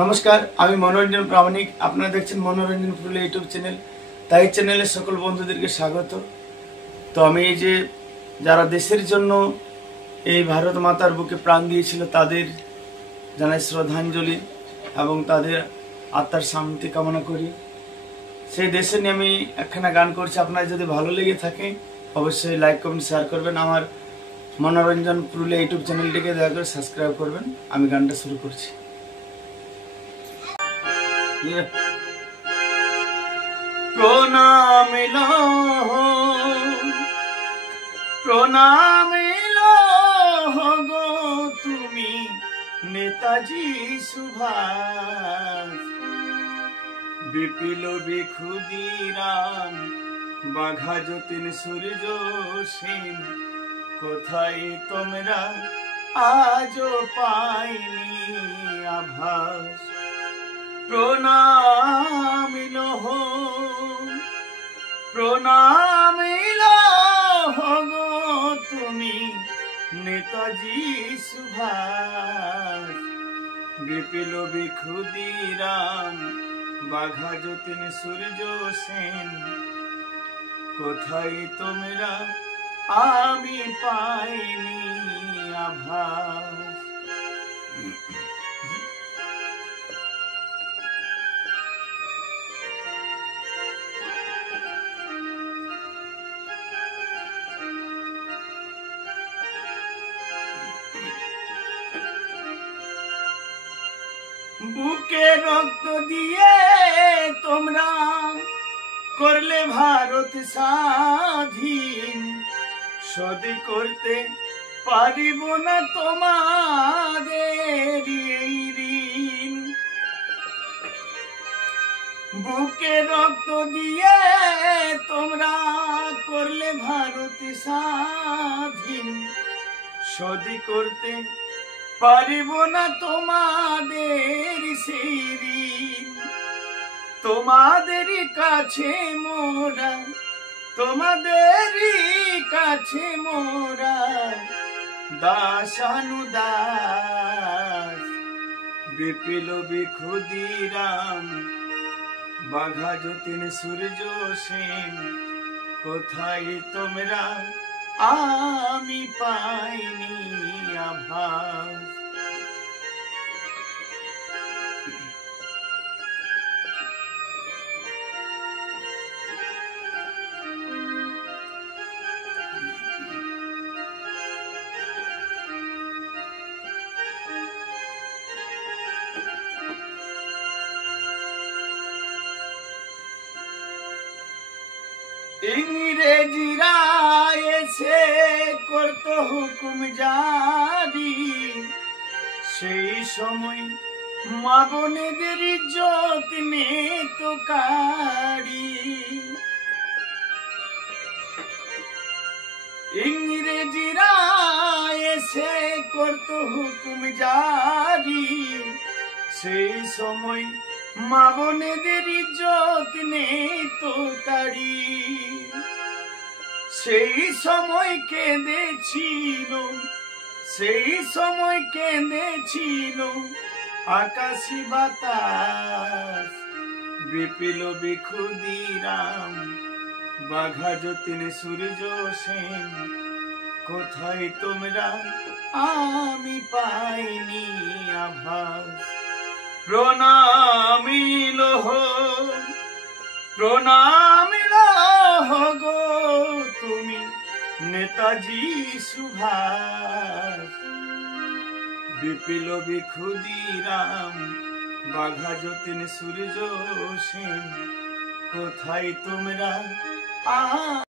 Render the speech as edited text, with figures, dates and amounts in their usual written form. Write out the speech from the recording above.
নমস্কার, আমি মনোরঞ্জন প্রামাণিক। আপনারা দেখছেন মনোরঞ্জন ফুল ইউটিউব চ্যানেল। তাই চ্যানেলের সকল বন্ধুদেরকে স্বাগত। তো আমি এই যে যারা দেশের জন্য এই ভারত মাতার বুকে প্রাণ দিয়েছিল তাদের জানাই শ্রদ্ধাঞ্জলি এবং তাদের আত্মার শান্তি কামনা করি। সেই দেশে নিয়ে আমি একখানা গান করছি। আপনার যদি ভালো লেগে থাকে অবশ্যই লাইক কমেন্ট শেয়ার করবেন। আমার মনোরঞ্জন পুরুলিয়া ইউটিউব চ্যানেলটিকে দয়া করে সাবস্ক্রাইব করবেন। আমি গানটা শুরু করছি। প্রণামিল প্রণামিল গো তুমি নেতাজি সুভাষ, বিপিল বিক্ষুদিরাম বাঘা যতীন সূর্য সেন, কোথায় তোমরা আজও পাইনি আভাস। প্রণামিল প্রণামিল গো তুমি নেতাজি সুভাষ, বিপিল বিক্ষুদিরাম বাঘা যতীন সূর্য সেন, কোথায় তোমরা আমি পাইনি আভাস। বুকে রক্ত দিয়ে তোমরা করলে ভারত স্বাধীন, শোধ করতে পারিব না তোমাদের এই ঋণ। বুকে রক্ত দিয়ে তোমরা করলে ভারত স্বাধীন, শোধ করতে পারিব না তোমাদের সেই ঋণ। তোমাদেরই কাছে মোরা, তোমাদেরই কাছে মোরা দাসানুদাস, বিপিল বিক্ষুদিরাম বাঘা যতীন সূর্য সেন, কোথায় তোমরা আমি পাইনি আভাস। ইংরেজিরা এসে করত হুকুম জারি, সেই সময় মা বোনেদের ইজ্জত নিত কারি। ইংরেজিরা এসে করত হুকুম জারি, সেই সময় মা বোনেদের ইজ্জত নিত কারি। সেই সময় কেঁদেছিল, সেই সময় কেঁদেছিল আকাশী বাতাস, বিপিল বিক্ষুদিরাম বাঘা যতীন সূর্য সেন, কোথায় তোমরা আমি পাইনি আভাস। প্রণামিল প্রণামিল গো তুমি নেতাজি সুভাষ, বিপিল বিক্ষুদিরাম বাঘা যতীন সূর্য সেন, কোথায় তোমরা